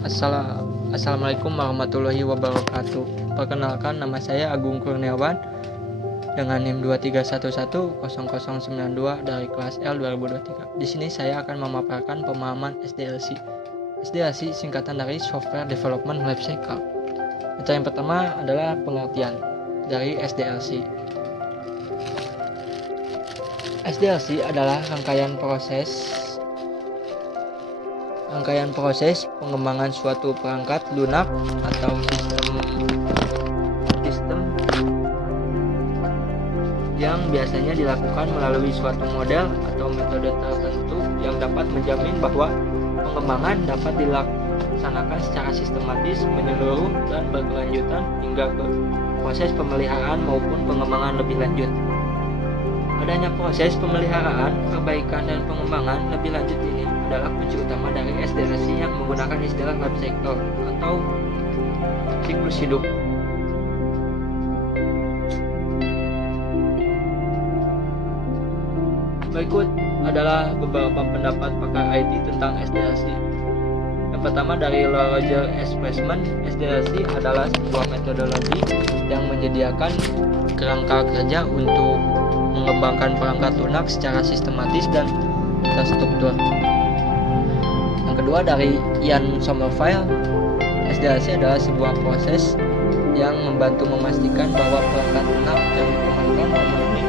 Assalamualaikum warahmatullahi wabarakatuh. Perkenalkan, nama saya Agung Kurniawan dengan NIM 23110092 dari kelas L 2023. Di sini saya akan memaparkan pemahaman SDLC. SDLC singkatan dari Software Development Lifecycle. Materi yang pertama adalah pengertian dari SDLC. SDLC adalah rangkaian proses pengembangan suatu perangkat lunak atau sistem yang biasanya dilakukan melalui suatu model atau metode tertentu yang dapat menjamin bahwa pengembangan dapat dilaksanakan secara sistematis, menyeluruh, dan berkelanjutan hingga ke proses pemeliharaan maupun pengembangan lebih lanjut. Adanya proses pemeliharaan, perbaikan, dan pengembangan lebih lanjut ini adalah kunci utama dari SDLC yang menggunakan istilah life cycle atau siklus hidup. Berikut adalah beberapa pendapat pakar IT tentang SDLC. Yang pertama dari Roger S. Pressman, SDLC adalah sebuah metodologi yang menyediakan kerangka kerja untuk mengembangkan perangkat lunak secara sistematis dan terstruktur. Yang kedua dari Ian Sommerfeld, SDLC adalah sebuah proses yang membantu memastikan bahwa perangkat lunak yang dikembangkan memenuhi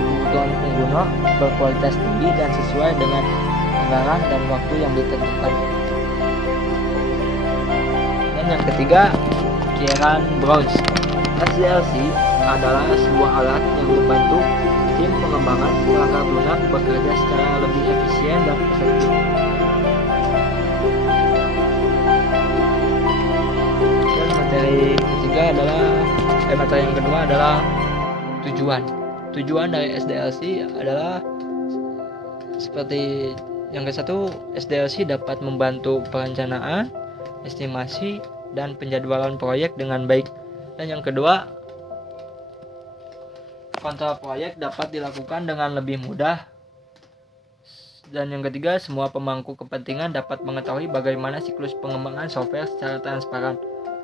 kebutuhan pengguna, berkualitas tinggi, dan sesuai dengan anggaran dan waktu yang ditentukan. Dan yang ketiga, Kieran Browns, SDLC adalah sebuah alat yang membantu tim pengembangan perangkat lunak bekerja secara lebih efisien dan efektif. Dan materi yang kedua adalah tujuan. Tujuan dari SDLC adalah seperti yang ke-1, SDLC dapat membantu perencanaan, estimasi, dan penjadwalan proyek dengan baik. Dan yang kedua, kontrol proyek dapat dilakukan dengan lebih mudah. Dan yang ketiga, semua pemangku kepentingan dapat mengetahui bagaimana siklus pengembangan software secara transparan.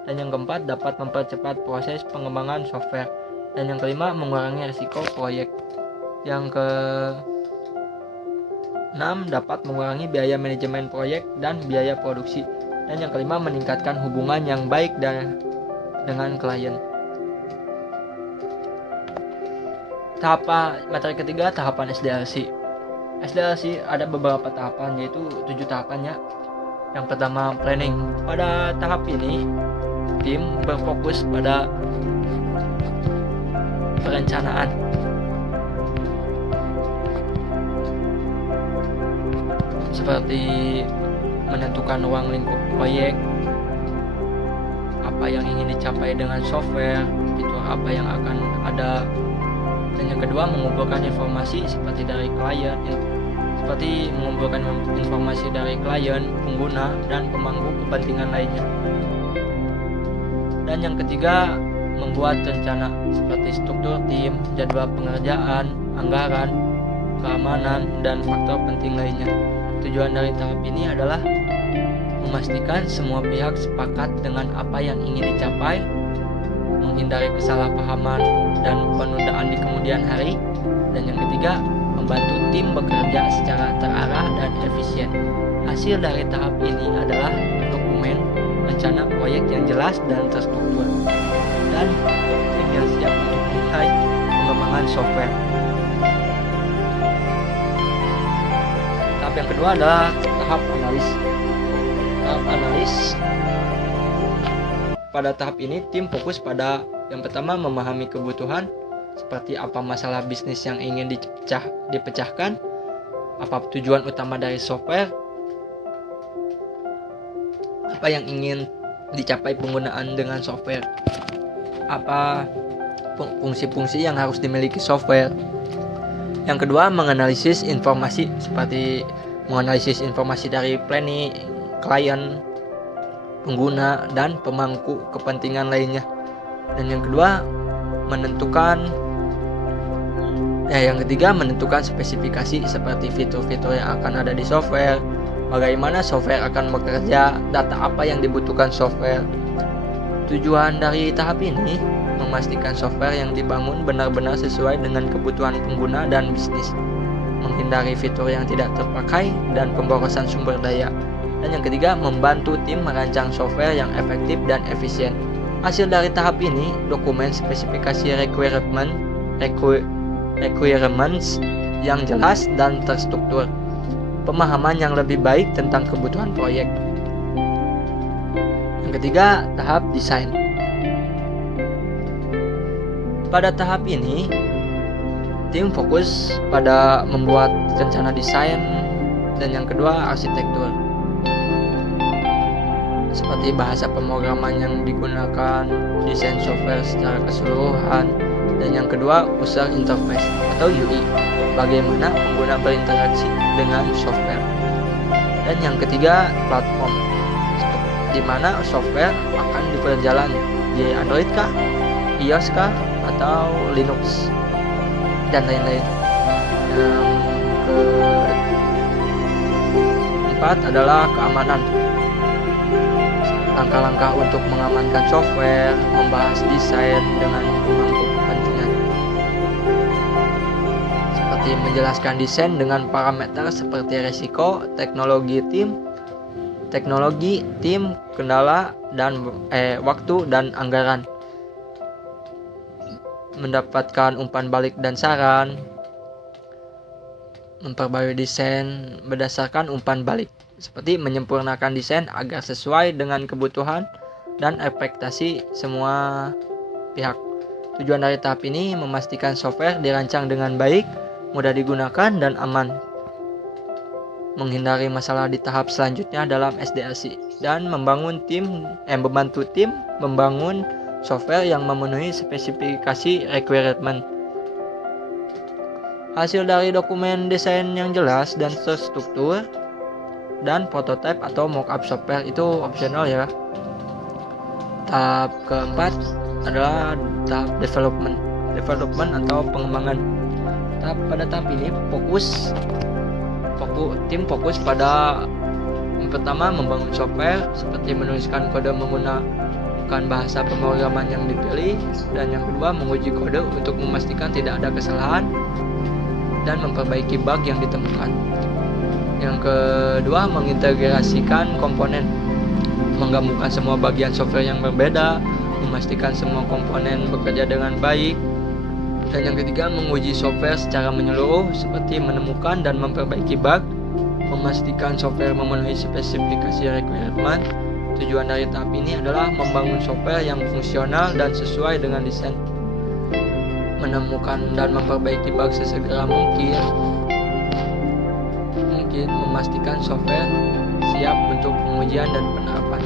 Dan yang keempat, dapat mempercepat proses pengembangan software. Dan yang kelima, mengurangi risiko proyek. Yang keenam, dapat mengurangi biaya manajemen proyek dan biaya produksi. Dan yang kelima, meningkatkan hubungan yang baik dengan klien. Materi ketiga, tahapan SDLC. SDLC ada beberapa tahapan, yaitu 7 tahapannya. Yang pertama, planning. Pada tahap ini, tim berfokus pada perencanaan. Seperti menentukan ruang lingkup proyek, apa yang ingin dicapai dengan software, fitur apa yang akan ada. Dan yang kedua, mengumpulkan informasi seperti mengumpulkan informasi dari klien, pengguna, dan pemangku kepentingan lainnya. Dan yang ketiga, membuat rencana seperti struktur tim, jadwal pengerjaan, anggaran, keamanan, dan faktor penting lainnya. Tujuan dari tahap ini adalah memastikan semua pihak sepakat dengan apa yang ingin dicapai, menghindari kesalahpahaman dan penundaan di kemudian hari. Dan yang ketiga, membantu tim bekerja secara terarah dan efisien. Hasil dari tahap ini adalah dokumen rencana proyek yang jelas dan terstruktur, dan tim yang siap untuk mulai pengembangan software. Tahap yang kedua adalah tahap analis. Tahap analis, pada tahap ini tim fokus pada yang pertama, memahami kebutuhan, seperti apa masalah bisnis yang ingin dipecahkan, apa tujuan utama dari software, apa yang ingin dicapai penggunaan dengan software, apa fungsi-fungsi yang harus dimiliki software. Yang kedua, menganalisis informasi, seperti menganalisis informasi dari planning, klien, pengguna, dan pemangku kepentingan lainnya. Dan yang ketiga, menentukan spesifikasi seperti fitur-fitur yang akan ada di software, bagaimana software akan bekerja, data apa yang dibutuhkan software. Tujuan dari tahap ini memastikan software yang dibangun benar-benar sesuai dengan kebutuhan pengguna dan bisnis, menghindari fitur yang tidak terpakai dan pemborosan sumber daya. Dan yang ketiga, membantu tim merancang software yang efektif dan efisien. Hasil dari tahap ini, dokumen spesifikasi requirements yang jelas dan terstruktur, pemahaman yang lebih baik tentang kebutuhan proyek. Yang ketiga, tahap desain. Pada tahap ini, tim fokus pada membuat rencana desain, dan yang kedua, arsitektur, seperti bahasa pemrograman yang digunakan, desain software secara keseluruhan, dan yang kedua, user interface atau UI, bagaimana pengguna berinteraksi dengan software. Dan yang ketiga, platform, di mana software akan diperjalan di Android kah, iOS kah, atau Linux, dan lain-lain. Yang keempat adalah keamanan. Langkah-langkah untuk mengamankan software, membahas desain dengan pemangku kepentingan, seperti menjelaskan desain dengan parameter seperti risiko, teknologi tim, kendala, dan waktu dan anggaran. Mendapatkan umpan balik dan saran, memperbarui desain berdasarkan umpan balik, seperti menyempurnakan desain agar sesuai dengan kebutuhan dan ekspektasi semua pihak. Tujuan dari tahap ini memastikan software dirancang dengan baik, mudah digunakan, dan aman. Menghindari masalah di tahap selanjutnya dalam SDLC, dan membantu tim membangun software yang memenuhi spesifikasi requirement. Hasil dari dokumen desain yang jelas dan terstruktur, dan prototype atau mockup software itu opsional ya. Tahap keempat adalah tahap development atau pengembangan. Pada tahap ini tim fokus pada yang pertama, membangun software, seperti menuliskan kode menggunakan bahasa pemrograman yang dipilih, dan yang kedua, menguji kode untuk memastikan tidak ada kesalahan dan memperbaiki bug yang ditemukan. Yang kedua, mengintegrasikan komponen, menggabungkan semua bagian software yang berbeda, memastikan semua komponen bekerja dengan baik. Dan yang ketiga, menguji software secara menyeluruh, seperti menemukan dan memperbaiki bug, memastikan software memenuhi spesifikasi requirement. Tujuan dari tahap ini adalah membangun software yang fungsional dan sesuai dengan desain, menemukan dan memperbaiki bug sesegera mungkin, memastikan software siap untuk pengujian dan penerapan.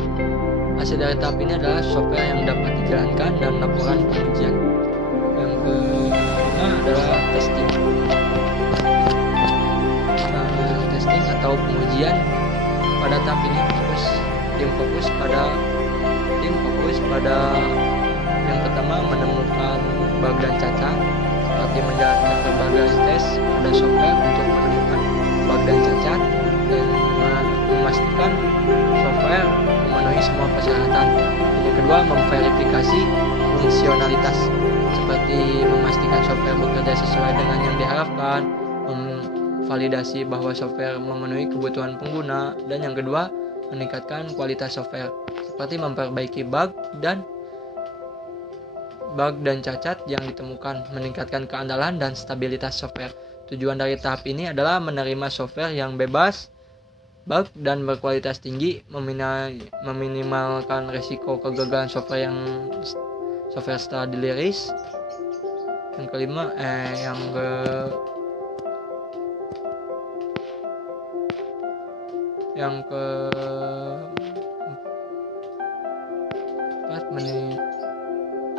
Hasil dari tahap ini adalah software yang dapat dijalankan dan laporan pengujian. Yang kelima adalah testing. Testing atau pengujian. Pada tahap ini tim fokus pada yang pertama, menemukan bug dan cacat, seperti menjalankan berbagai tes pada software untuk menemukan bug dan cacat, dan memastikan software memenuhi semua persyaratan. Yang kedua, memverifikasi fungsionalitas, seperti memastikan software bekerja sesuai dengan yang diharapkan, memvalidasi bahwa software memenuhi kebutuhan pengguna, dan yang kedua, meningkatkan kualitas software, seperti memperbaiki bug dan cacat yang ditemukan, meningkatkan keandalan dan stabilitas software. Tujuan dari tahap ini adalah menerima software yang bebas bug dan berkualitas tinggi, meminimalkan risiko kegagalan software setelah dirilis. Yang kelima, yang keempat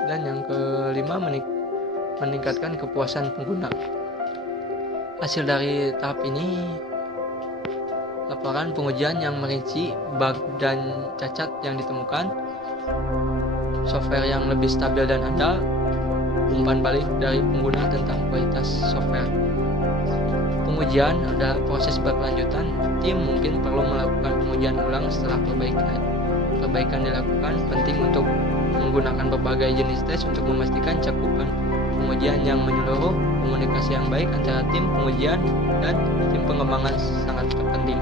dan yang kelima, meningkatkan kepuasan pengguna. Hasil dari tahap ini, laporan pengujian yang merinci bug dan cacat yang ditemukan, software yang lebih stabil dan andal, umpan balik dari pengguna tentang kualitas software. Pengujian adalah proses berkelanjutan. Tim mungkin perlu melakukan pengujian ulang setelah perbaikan dilakukan. Penting untuk menggunakan berbagai jenis tes untuk memastikan cakupan pengujian yang menyeluruh. Komunikasi yang baik antara tim pengujian dan tim pengembangan sangat penting.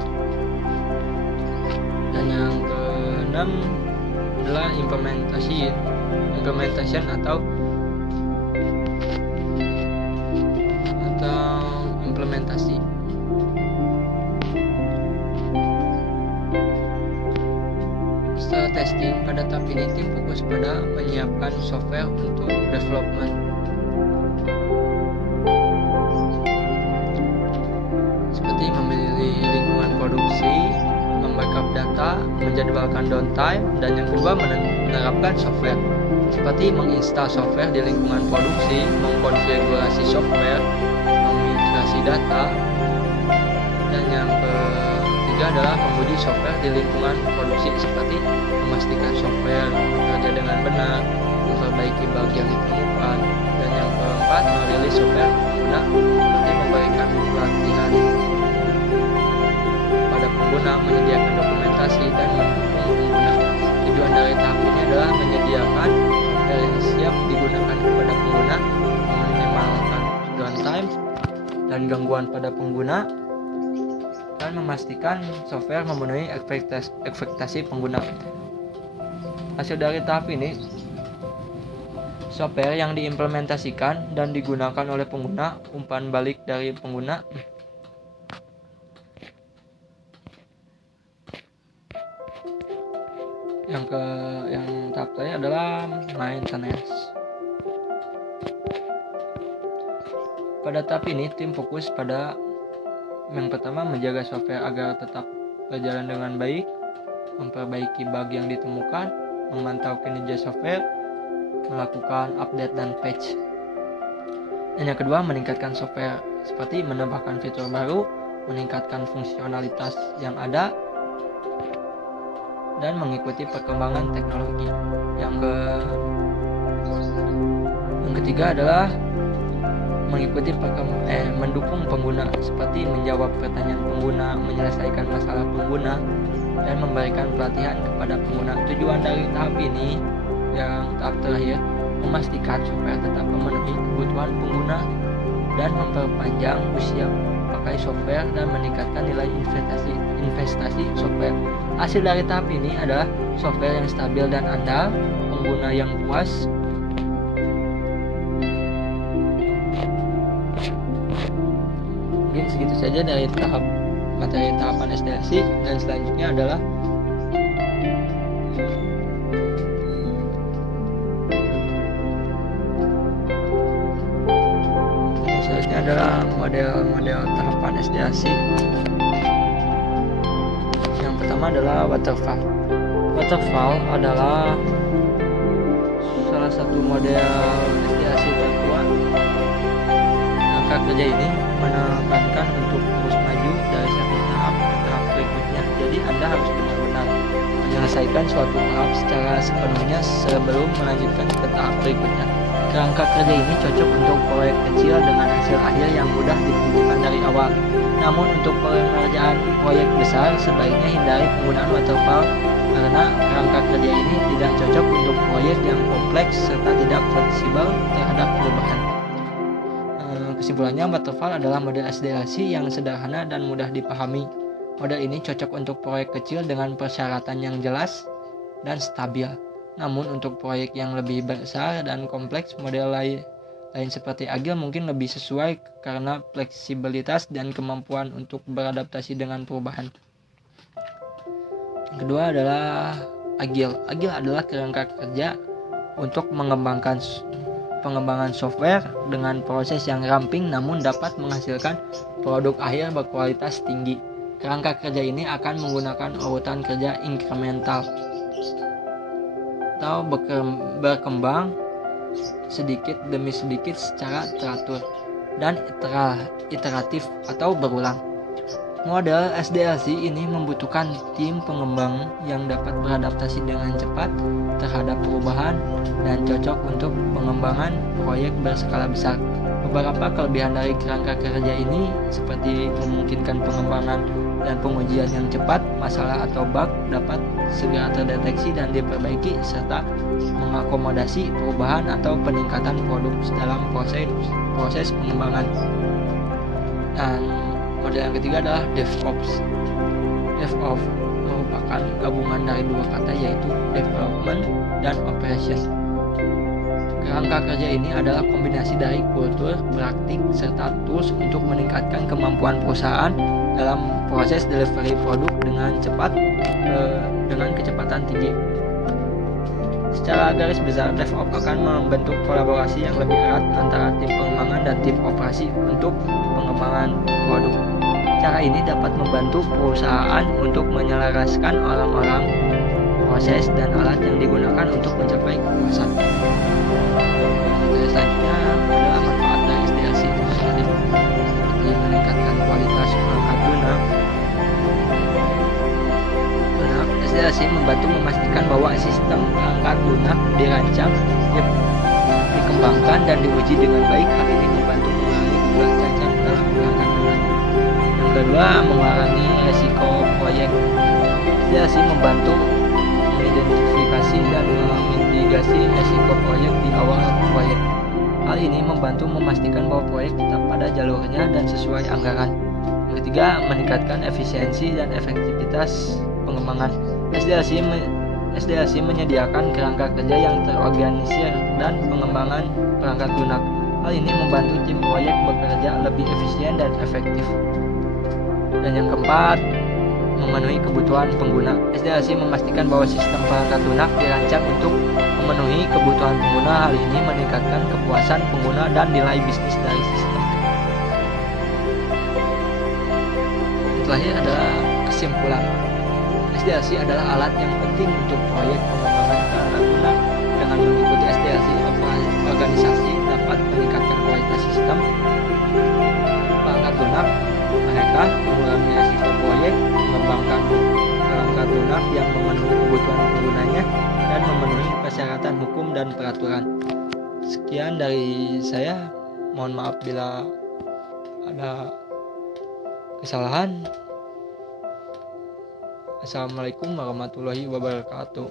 Dan yang keenam adalah implementation atau implementasi. Setelah testing, pada tahap ini tim fokus pada menyiapkan software untuk development. Seperti memilih lingkungan produksi, membackup data, menjadwalkan downtime, dan yang kedua menerapkan software. Seperti menginstal software di lingkungan produksi, mengkonfigurasi software, memigrasi data, dan yang ketiga adalah menguji software di lingkungan produksi seperti memastikan software bekerja dengan benar, memperbaiki bug yang ditemukan, dan yang keempat merilis software pengguna seperti memberikan pelatihan pada pengguna, menyediakan dokumentasi, dan mendukung pengguna. Tujuan dari tahap ini adalah menyediakan software yang siap digunakan kepada pengguna, meminimalkan downtime dan gangguan pada pengguna, dan memastikan software memenuhi ekspektasi pengguna. Hasil dari tahap ini, software yang diimplementasikan dan digunakan oleh pengguna, umpan balik dari pengguna, yang tahap terakhir adalah maintenance. Pada tahap ini tim fokus pada yang pertama menjaga software agar tetap berjalan dengan baik, memperbaiki bug yang ditemukan, memantau kinerja software, melakukan update dan patch. Dan yang kedua meningkatkan software seperti menambahkan fitur baru, meningkatkan fungsionalitas yang ada, dan mengikuti perkembangan teknologi. Yang ketiga adalah mengikuti mendukung pengguna seperti menjawab pertanyaan pengguna, menyelesaikan masalah pengguna, dan memberikan pelatihan kepada pengguna. Tujuan dari tahap ini yang tahap terakhir memastikan software tetap memenuhi kebutuhan pengguna dan memperpanjang usia pakai software dan meningkatkan nilai investasi software. Hasil dari tahap ini adalah software yang stabil dan andal, pengguna yang puas. Mungkin segitu saja dari materi tahapan SDLC, dan selanjutnya adalah model tahapan SDLC. Yang pertama adalah waterfall. Waterfall adalah salah satu model SDLC tertua. Langkah kerja ini menekankan untuk terus maju dari satu tahap ke tahap berikutnya. Jadi Anda harus benar-benar menyelesaikan suatu tahap secara sepenuhnya sebelum melanjutkan ke tahap berikutnya. Kerangka kerja ini cocok untuk proyek kecil dengan hasil akhir yang mudah ditentukan dari awal. Namun untuk pengerjaan proyek besar sebaiknya hindari penggunaan waterfall karena kerangka kerja ini tidak cocok untuk proyek yang kompleks serta tidak fleksibel terhadap perubahan. Kesimpulannya, waterfall adalah model SDLC yang sederhana dan mudah dipahami. Model ini cocok untuk proyek kecil dengan persyaratan yang jelas dan stabil. Namun untuk proyek yang lebih besar dan kompleks, model lain seperti Agile mungkin lebih sesuai karena fleksibilitas dan kemampuan untuk beradaptasi dengan perubahan. Yang kedua adalah Agile. Agile adalah kerangka kerja untuk pengembangan software dengan proses yang ramping namun dapat menghasilkan produk akhir berkualitas tinggi. Kerangka kerja ini akan menggunakan urutan kerja inkremental atau berkembang sedikit demi sedikit secara teratur dan iteratif atau berulang. Model SDLC ini membutuhkan tim pengembang yang dapat beradaptasi dengan cepat terhadap perubahan dan cocok untuk pengembangan proyek berskala besar. Beberapa kelebihan dari kerangka kerja ini seperti memungkinkan pengembangan dan pengujian yang cepat, masalah atau bug dapat segera terdeteksi dan diperbaiki, serta mengakomodasi perubahan atau peningkatan produk dalam proses pengembangan. Dan model yang ketiga adalah DevOps. DevOps merupakan gabungan dari dua kata, yaitu development dan operation. Kerangka kerja ini adalah kombinasi dari kultur, praktik, serta tools untuk meningkatkan kemampuan perusahaan dalam proses delivery produk dengan cepat dengan kecepatan tinggi. Secara garis besar, DevOps akan membentuk kolaborasi yang lebih erat antara tim pengembangan dan tim operasi untuk pengembangan produk. Cara ini dapat membantu perusahaan untuk menyelaraskan orang-orang, proses, dan alat yang digunakan untuk mencapai kepuasan. Selanjutnya adalah manfaat dari SDLC seperti meningkatkan kualitas perangkat lunak. SDLC membantu memastikan bahwa sistem perangkat lunak dirancang, dikembangkan, dan diuji dengan baik. Hal ini membantu mengurangi jumlah cacat dalam perangkat lunak. Yang kedua, mengurangi resiko proyek. SDLC membantu mengidentifikasi dan memitigasi resiko proyek di awal proyek. Hal ini membantu memastikan bahwa proyek tetap pada jalurnya dan sesuai anggaran. Yang ketiga, meningkatkan efisiensi dan efektivitas pengembangan. SDLC menyediakan kerangka kerja yang terorganisir dan pengembangan perangkat lunak. Hal ini membantu tim proyek bekerja lebih efisien dan efektif. Dan yang keempat, memenuhi kebutuhan pengguna. SDLC memastikan bahwa sistem perangkat lunak dirancang untuk memenuhi kebutuhan pengguna. Hal ini meningkatkan kepuasan pengguna dan nilai bisnis dari sistem. Terakhir adalah kesimpulan. SDLC adalah alat yang penting untuk proyek pengembangan perangkat lunak. Dengan mengikuti SDLC, organisasi dapat meningkatkan kualitas sistem perangkat lunak mereka, mengurangi risiko proyek, mengembangkan perangkat lunak yang memenuhi kebutuhan penggunanya, dan memenuhi persyaratan hukum dan peraturan. Sekian dari saya. Mohon maaf bila ada kesalahan. Assalamualaikum warahmatullahi wabarakatuh.